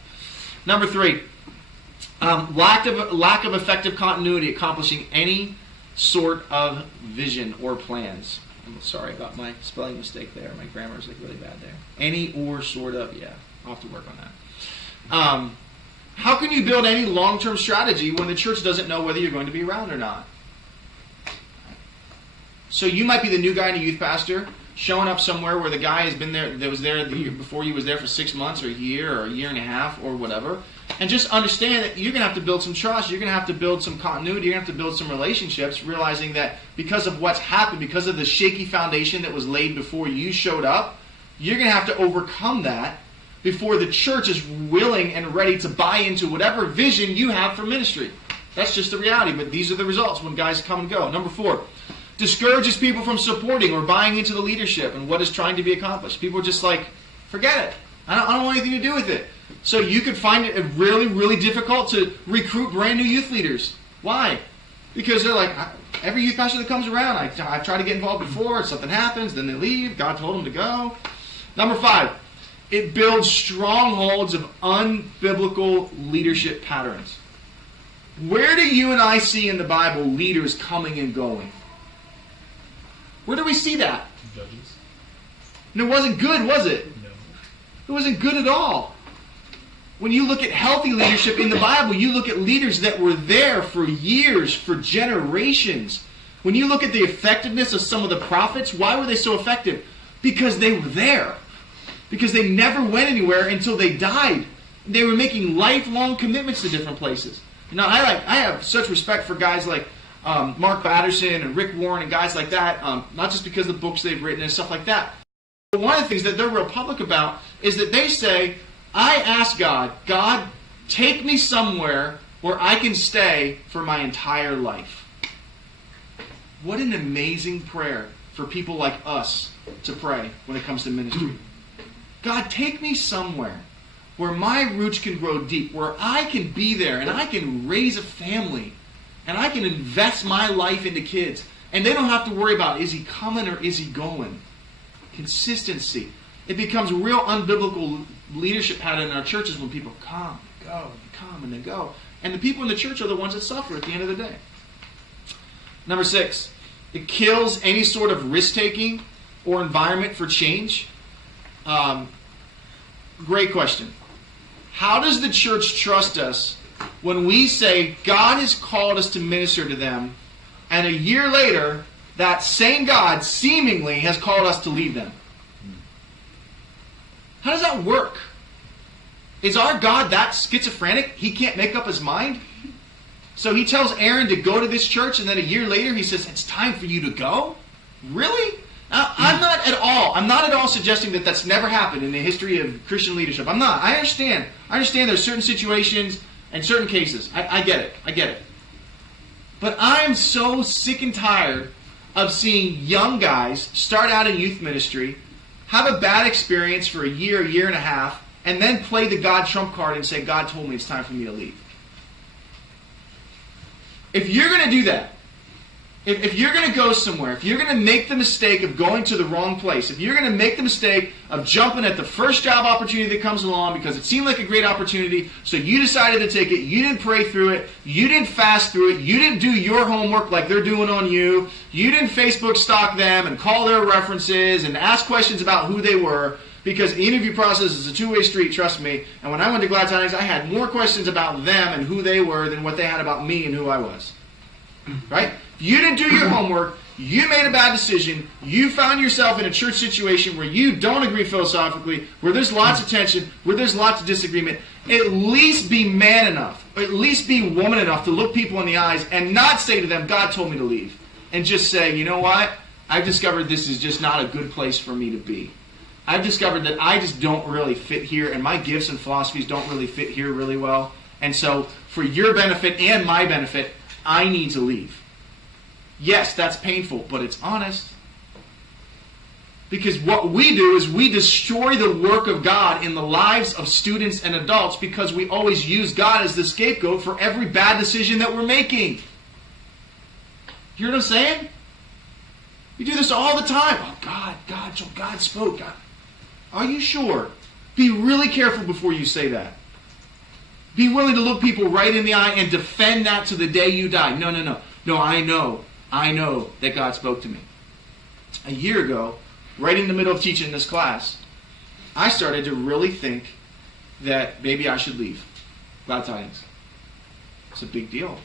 Number 3, lack of effective continuity accomplishing any sort of vision or plans. I'm sorry about my spelling mistake there. My grammar is really bad there. Any or sort of, yeah. I'll have to work on that. How can you build any long-term strategy when the church doesn't know whether you're going to be around or not? So you might be the new guy in a youth pastor, showing up somewhere where the guy has been there, that was there the year before you was there for 6 months or a year and a half or whatever. And just understand that you're going to have to build some trust. You're going to have to build some continuity. You're going to have to build some relationships, realizing that because of what's happened, because of the shaky foundation that was laid before you showed up, you're going to have to overcome that before the church is willing and ready to buy into whatever vision you have for ministry. That's just the reality, but these are the results when guys come and go. Number 4, discourages people from supporting or buying into the leadership and what is trying to be accomplished. People are just like, forget it. I don't want anything to do with it. So you could find it really, really difficult to recruit brand new youth leaders. Why? Because they're like, every youth pastor that comes around, I try to get involved before, something happens, then they leave, God told them to go. Number 5, it builds strongholds of unbiblical leadership patterns. Where do you and I see in the Bible leaders coming and going? Where do we see that? Judges. And it wasn't good, was it? No. It wasn't good at all. When you look at healthy leadership in the Bible, you look at leaders that were there for years, for generations. When you look at the effectiveness of some of the prophets, why were they so effective? Because they were there. Because they never went anywhere until they died. They were making lifelong commitments to different places. Now, I have such respect for guys like Mark Batterson and Rick Warren and guys like that, not just because of the books they've written and stuff like that. But one of the things that they're real public about is that they say, I ask God, take me somewhere where I can stay for my entire life. What an amazing prayer for people like us to pray when it comes to ministry. God, take me somewhere where my roots can grow deep, where I can be there and I can raise a family and I can invest my life into kids. And they don't have to worry about, is he coming or is he going? Consistency. It becomes a real unbiblical leadership pattern in our churches when people come, go, and come, and they go. And the people in the church are the ones that suffer at the end of the day. Number 6, it kills any sort of risk-taking or environment for change. Great question. How does the church trust us when we say God has called us to minister to them, and a year later, that same God seemingly has called us to lead them? How does that work? Is our God that schizophrenic? He can't make up his mind? So he tells Aaron to go to this church, and then a year later he says, it's time for you to go? Really? Now, I'm not at all suggesting that that's never happened in the history of Christian leadership. I'm not. I understand. There's certain situations and certain cases. I get it. But I'm so sick and tired of seeing young guys start out in youth ministry, have a bad experience for a year and a half, and then play the God trump card and say, God told me it's time for me to leave. If you're going to do that, if you're going to go somewhere, if you're going to make the mistake of going to the wrong place, if you're going to make the mistake of jumping at the first job opportunity that comes along because it seemed like a great opportunity, so you decided to take it, you didn't pray through it, you didn't fast through it, you didn't do your homework like they're doing on you, you didn't Facebook stalk them and call their references and ask questions about who they were, because the interview process is a two-way street, trust me. And when I went to Glad Tidings, I had more questions about them and who they were than what they had about me and who I was. Right? You didn't do your homework. You made a bad decision. You found yourself in a church situation where you don't agree philosophically, where there's lots of tension, where there's lots of disagreement. At least be man enough, or at least be woman enough to look people in the eyes and not say to them, God told me to leave. And just say, you know what? I've discovered this is just not a good place for me to be. I've discovered that I just don't really fit here, and my gifts and philosophies don't really fit here really well. And so, for your benefit and my benefit, I need to leave. Yes, that's painful, but it's honest. Because what we do is we destroy the work of God in the lives of students and adults because we always use God as the scapegoat for every bad decision that we're making. You know what I'm saying? We do this all the time. Oh, God spoke. God. Are you sure? Be really careful before you say that. Be willing to look people right in the eye and defend that to the day you die. No. No, I know that God spoke to me. A year ago, right in the middle of teaching this class, I started to really think that maybe I should leave Glad Tidings. It's a big deal.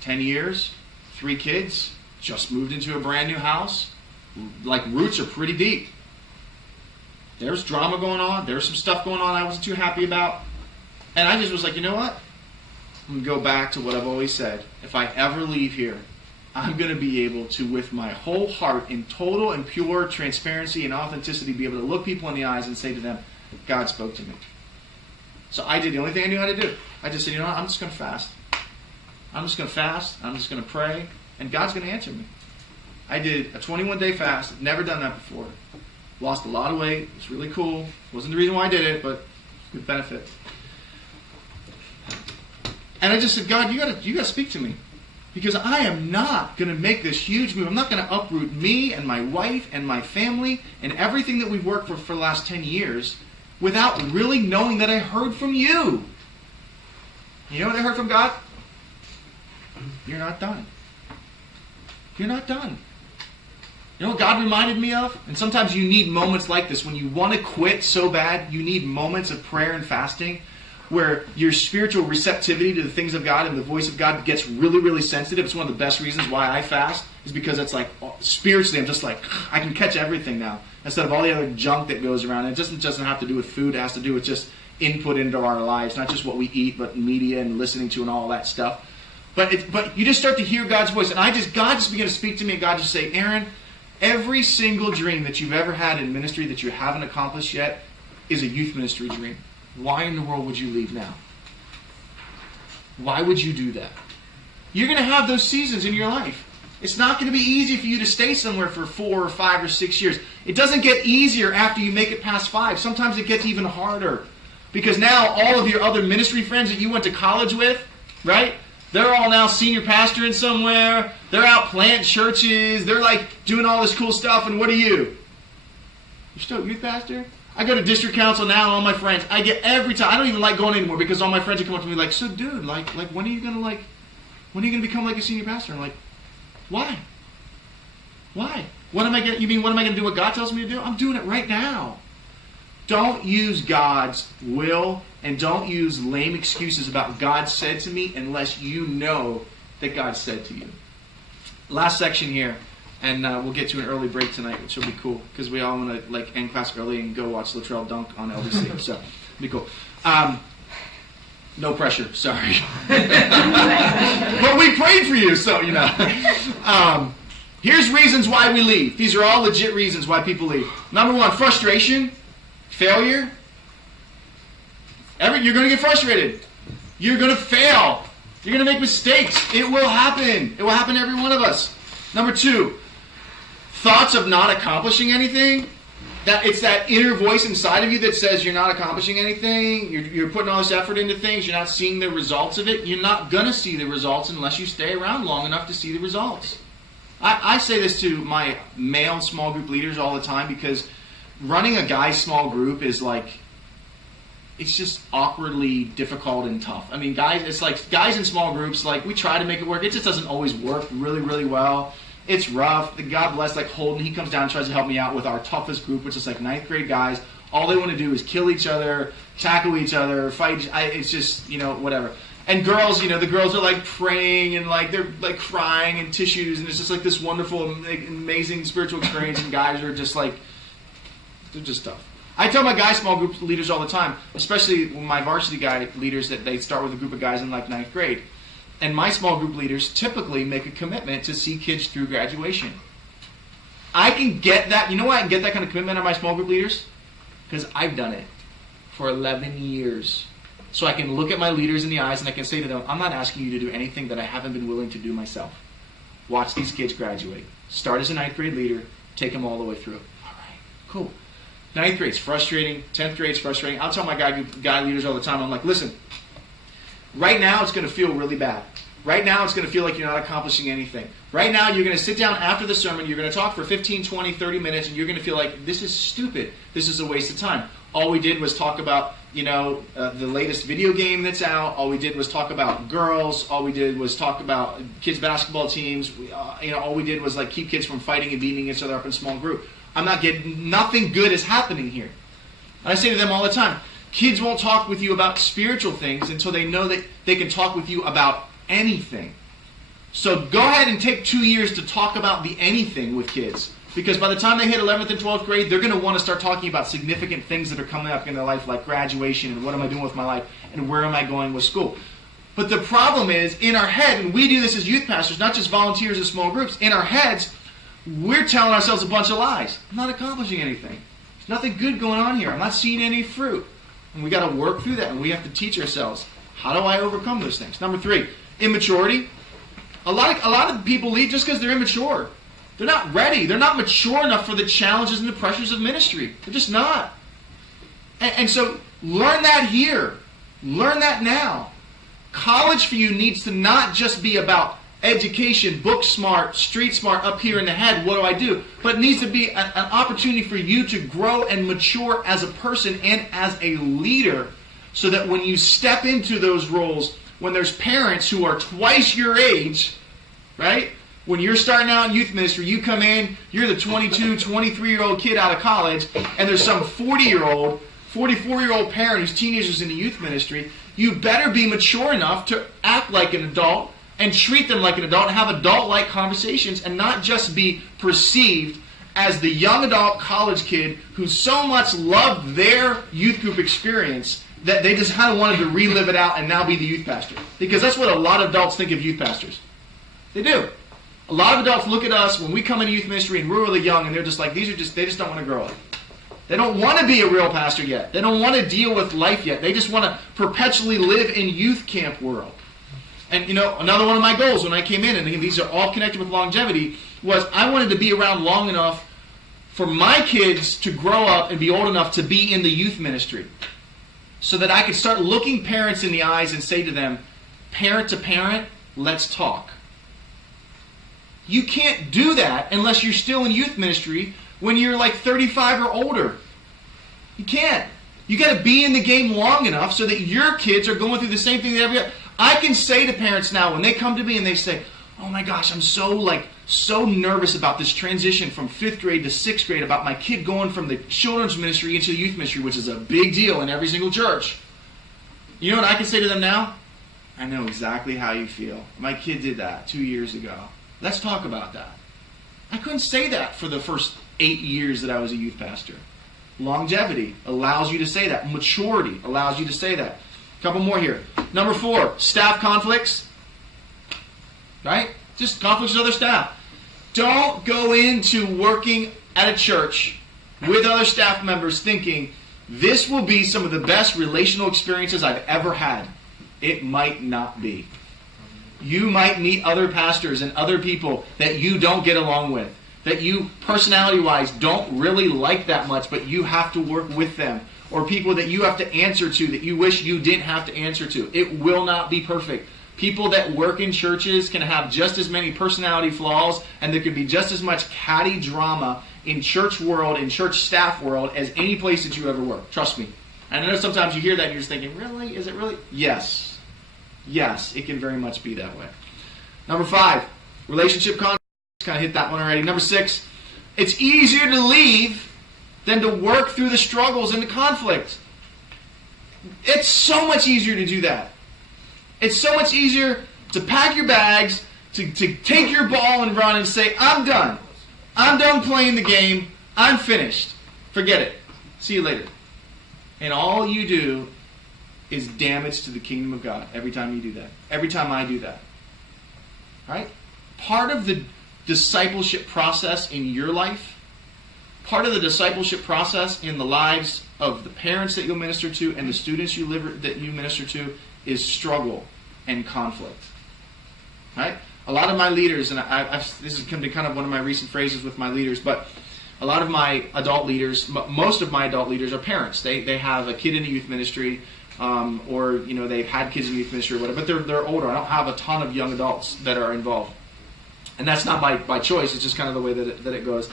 10 years, 3 kids, just moved into a brand new house. Like, roots are pretty deep. There's drama going on. There's some stuff going on I wasn't too happy about. And I just was like, you know what? I'm going to go back to what I've always said. If I ever leave here, I'm going to be able to, with my whole heart, in total and pure transparency and authenticity, be able to look people in the eyes and say to them, God spoke to me. So I did the only thing I knew how to do. I just said, you know what? I'm just going to fast. I'm just going to fast. I'm just going to pray. And God's going to answer me. I did a 21-day fast. Never done that before. Lost a lot of weight. It was really cool. Wasn't the reason why I did it, but good benefit. And I just said, God, you got to speak to me. Because I am not going to make this huge move. I'm not going to uproot me and my wife and my family and everything that we've worked for the last 10 years without really knowing that I heard from you. You know what I heard from God? You're not done. You're not done. You know what God reminded me of? And sometimes you need moments like this. When you want to quit so bad, you need moments of prayer and fasting where your spiritual receptivity to the things of God and the voice of God gets really, really sensitive. It's one of the best reasons why I fast, is because it's like, spiritually, I'm just like, I can catch everything now, instead of all the other junk that goes around. And it doesn't have to do with food. It has to do with just input into our lives, not just what we eat, but media and listening to and all that stuff. But you just start to hear God's voice. And God just began to speak to me, and God just say, Aaron, every single dream that you've ever had in ministry that you haven't accomplished yet is a youth ministry dream. Why in the world would you leave now? Why would you do that? You're going to have those seasons in your life. It's not going to be easy for you to stay somewhere for 4 or 5 or 6 years. It doesn't get easier after you make it past 5. Sometimes it gets even harder. Because now all of your other ministry friends that you went to college with, right? They're all now senior pastoring somewhere. They're out planting churches. They're like doing all this cool stuff. And what are you? You're still a youth pastor? I go to district council now, and all my friends, I get every time, I don't even like going anymore because all my friends would come up to me like, so dude, like when are you gonna become like a senior pastor? I'm like, why? What am I gonna do what God tells me to do? I'm doing it right now. Don't use God's will and don't use lame excuses about God said to me unless you know that God said to you. Last section here. And we'll get to an early break tonight, which will be cool, because we all want to end class early and go watch Latrell dunk on LBC. So, it'll be cool. No pressure, sorry. But we prayed for you, so you know. Here's reasons why we leave. These are all legit reasons why people leave. Number 1, frustration, failure. You're going to get frustrated. You're going to fail. You're going to make mistakes. It will happen. It will happen to every one of us. Number 2. Thoughts of not accomplishing anything. It's that inner voice inside of you that says you're not accomplishing anything. You're putting all this effort into things. You're not seeing the results of it. You're not going to see the results unless you stay around long enough to see the results. I say this to my male small group leaders all the time because running a guy's small group is like, it's just awkwardly difficult and tough. I mean, guys in small groups, like, we try to make it work. It just doesn't always work really, really well. It's rough. God bless, like Holden, he comes down and tries to help me out with our toughest group, which is like 9th grade guys. All they want to do is kill each other, tackle each other, fight. It's just, whatever. And girls, the girls are like praying and like they're like crying and tissues, and it's just like this wonderful, amazing spiritual experience. And guys are just like, they're just tough. I tell my guy small group leaders all the time, especially my varsity guy leaders, that they start with a group of guys in like 9th grade. And my small group leaders typically make a commitment to see kids through graduation. I can get that. You know why I can get that kind of commitment on my small group leaders? Because I've done it for 11 years. So I can look at my leaders in the eyes and I can say to them, I'm not asking you to do anything that I haven't been willing to do myself. Watch these kids graduate. Start as a 9th grade leader. Take them all the way through. All right, Cool. Ninth grade's frustrating. 10th grade's frustrating. I'll tell my guy leaders all the time, I'm like, listen, right now it's going to feel really bad. Right now it's going to feel like you're not accomplishing anything. Right now you're going to sit down after the sermon, you're going to talk for 15, 20, 30 minutes, and you're going to feel like this is stupid. This is a waste of time. All we did was talk about, the latest video game that's out. All we did was talk about girls. All we did was talk about kids' basketball teams. All we did was like keep kids from fighting and beating each other up in small group. I'm not getting, nothing good is happening here. And I say to them all the time, kids won't talk with you about spiritual things until they know that they can talk with you about anything. So go ahead and take 2 years to talk about the anything with kids. Because by the time they hit 11th and 12th grade, they're going to want to start talking about significant things that are coming up in their life, like graduation and what am I doing with my life and where am I going with school. But the problem is, in our head, and we do this as youth pastors, not just volunteers in small groups, in our heads, we're telling ourselves a bunch of lies. I'm not accomplishing anything. There's nothing good going on here. I'm not seeing any fruit. And we got to work through that, and we have to teach ourselves, how do I overcome those things? Number 3, immaturity. A lot of people leave just because they're immature. They're not ready. They're not mature enough for the challenges and the pressures of ministry. They're just not. And so learn that here. Learn that now. College for you needs to not just be about education, book smart, street smart, up here in the head, what do I do? But it needs to be an opportunity for you to grow and mature as a person and as a leader, so that when you step into those roles, when there's parents who are twice your age, right? When you're starting out in youth ministry, you come in, you're the 22, 23-year-old kid out of college, and there's some 40-year-old, 44-year-old parent who's teenagers in the youth ministry. You better be mature enough to act like an adult and treat them like an adult and have adult-like conversations and not just be perceived as the young adult college kid who so much loved their youth group experience that they just kind of wanted to relive it out and now be the youth pastor. Because that's what a lot of adults think of youth pastors. They do. A lot of adults look at us when we come into youth ministry and we're really young and they're just like, they just don't want to grow up. They don't want to be a real pastor yet. They don't want to deal with life yet. They just want to perpetually live in youth camp world. And another one of my goals when I came in, and these are all connected with longevity, was I wanted to be around long enough for my kids to grow up and be old enough to be in the youth ministry, so that I could start looking parents in the eyes and say to them, parent to parent, let's talk. You can't do that unless you're still in youth ministry when you're like 35 or older. You can't. You got to be in the game long enough so that your kids are going through the same thing that every other. I can say to parents now when they come to me and they say, oh my gosh, I'm so nervous about this transition from 5th grade to 6th grade, about my kid going from the children's ministry into the youth ministry, which is a big deal in every single church. You know what I can say to them now? I know exactly how you feel. My kid did that 2 years ago. Let's talk about that. I couldn't say that for the first 8 years that I was a youth pastor. Longevity allows you to say that. Maturity allows you to say that. A couple more here. Number 4, staff conflicts. Right? Just conflicts with other staff. Don't go into working at a church with other staff members thinking, this will be some of the best relational experiences I've ever had. It might not be. You might meet other pastors and other people that you don't get along with, that you, personality-wise, don't really like that much, but you have to work with them. Or people that you have to answer to that you wish you didn't have to answer to. It will not be perfect. People that work in churches can have just as many personality flaws, and there can be just as much catty drama in church world, in church staff world, as any place that you ever work. Trust me. And I know sometimes you hear that and you're just thinking, really? Is it really? Yes. Yes, it can very much be that way. Number 5, relationship conflicts. Kind of hit that one already. Number 6, it's easier to leave than to work through the struggles and the conflict. It's so much easier to do that. It's so much easier to pack your bags, to take your ball and run and say, I'm done. I'm done playing the game. I'm finished. Forget it. See you later. And all you do is damage to the kingdom of God every time you do that. Every time I do that. Right? Part of the discipleship process in your life, part of the discipleship process in the lives of the parents that you'll minister to and the students that you minister to is struggle and conflict. Right? A lot of my leaders, and this has come to kind of one of my recent phrases with my leaders, but a lot of my adult leaders, most of my adult leaders are parents. They have a kid in a youth ministry, or they've had kids in youth ministry or whatever, but they're older. I don't have a ton of young adults that are involved, and that's not by choice. It's just kind of the way that it goes.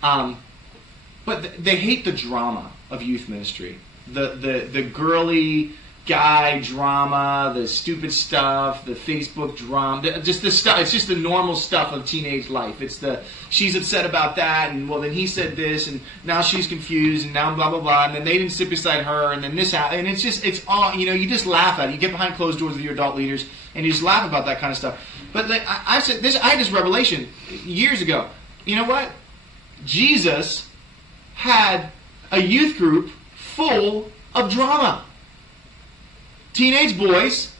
But they hate the drama of youth ministry, the girly guy drama, the stupid stuff, the Facebook drama, just the stuff. It's just the normal stuff of teenage life. It's she's upset about that, and well, then he said this, and now she's confused, and now blah blah blah, and then they didn't sit beside her, and then this happened, and it's all you just laugh at it. You get behind closed doors with your adult leaders, and you just laugh about that kind of stuff. But I said this. I had this revelation years ago. You know what? Jesus had a youth group full of drama. Teenage boys.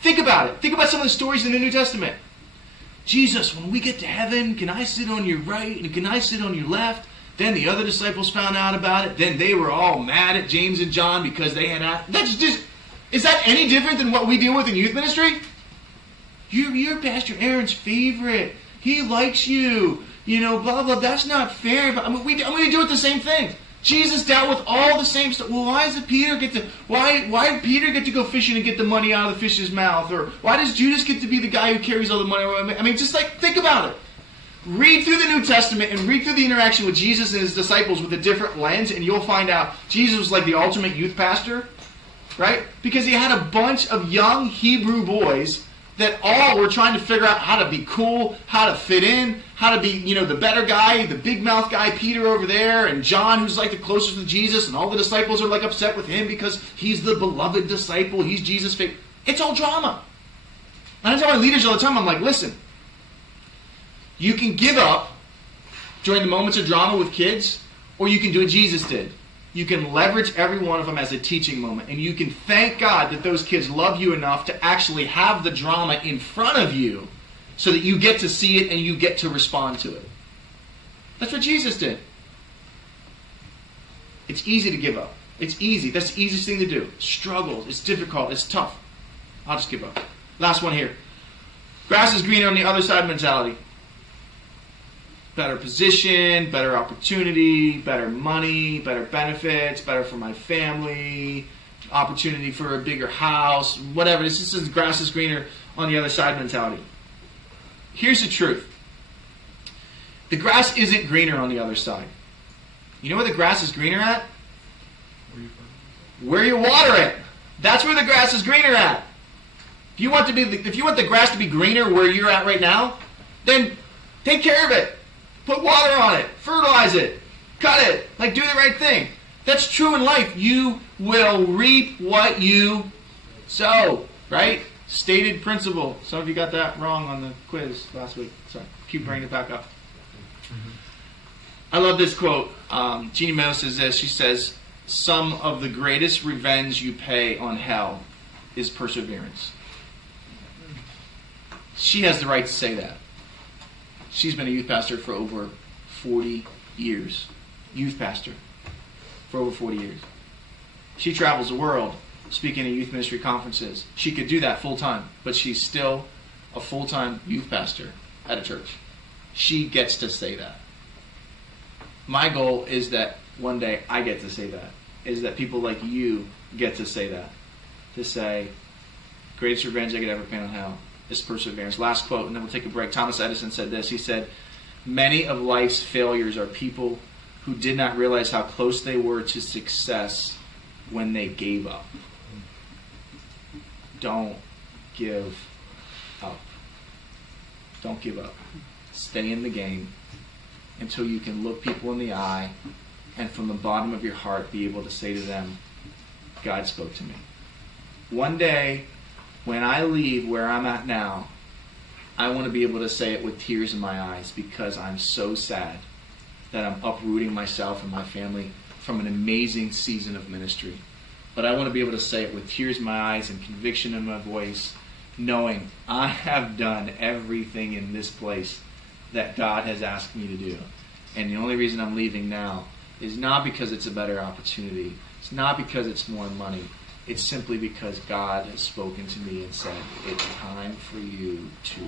Think about it. Think about some of the stories in the New Testament. Jesus, when we get to heaven, can I sit on your right and can I sit on your left? Then the other disciples found out about it. Then they were all mad at James and John because they had asked. Is that any different than what we deal with in youth ministry? You're Pastor Aaron's favorite. He likes you. Blah, blah. That's not fair. But I'm going to do it the same thing. Jesus dealt with all the same stuff. Well, why did Peter get to go fishing and get the money out of the fish's mouth? Or why does Judas get to be the guy who carries all the money? I mean, just think about it. Read through the New Testament and read through the interaction with Jesus and his disciples with a different lens, and you'll find out Jesus was like the ultimate youth pastor, right? Because he had a bunch of young Hebrew boys that all were trying to figure out how to be cool, how to fit in, how to be, the better guy, the big mouth guy, Peter over there, and John, who's like the closest to Jesus, and all the disciples are like upset with him because he's the beloved disciple, he's Jesus' favorite. It's all drama. And I tell my leaders all the time, I'm like, listen, you can give up during the moments of drama with kids, or you can do what Jesus did. You can leverage every one of them as a teaching moment. And you can thank God that those kids love you enough to actually have the drama in front of you so that you get to see it and you get to respond to it. That's what Jesus did. It's easy to give up. It's easy. That's the easiest thing to do. Struggles. It's difficult. It's tough. I'll just give up. Last one here. Grass is greener on the other side mentality. Better position, better opportunity, better money, better benefits, better for my family, opportunity for a bigger house, whatever. This is grass is greener on the other side mentality. Here's the truth. The grass isn't greener on the other side. You know where the grass is greener at? Where you water it. That's where the grass is greener at. If you want the grass to be greener where you're at right now, then take care of it. Put water on it. Fertilize it. Cut it. Do the right thing. That's true in life. You will reap what you sow. Right? Stated principle. Some of you got that wrong on the quiz last week. Sorry. Keep bringing it back up. I love this quote. Jeannie Mel says this. She says, some of the greatest revenge you pay on hell is perseverance. She has the right to say that. She's been a youth pastor for over 40 years. Youth pastor for over 40 years. She travels the world speaking at youth ministry conferences. She could do that full time, but she's still a full-time youth pastor at a church. She gets to say that. My goal is that one day I get to say that. Is that people like you get to say that. To say, greatest revenge I could ever pay on hell is perseverance. Last quote, and then we'll take a break. Thomas Edison said this. He said, many of life's failures are people who did not realize how close they were to success when they gave up. Don't give up. Don't give up. Stay in the game until you can look people in the eye and from the bottom of your heart be able to say to them, God spoke to me. One day, when I leave where I'm at now, I want to be able to say it with tears in my eyes because I'm so sad that I'm uprooting myself and my family from an amazing season of ministry. But I want to be able to say it with tears in my eyes and conviction in my voice, knowing I have done everything in this place that God has asked me to do. And the only reason I'm leaving now is not because it's a better opportunity. It's not because it's more money. It's simply because God has spoken to me and said, it's time for you to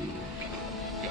go.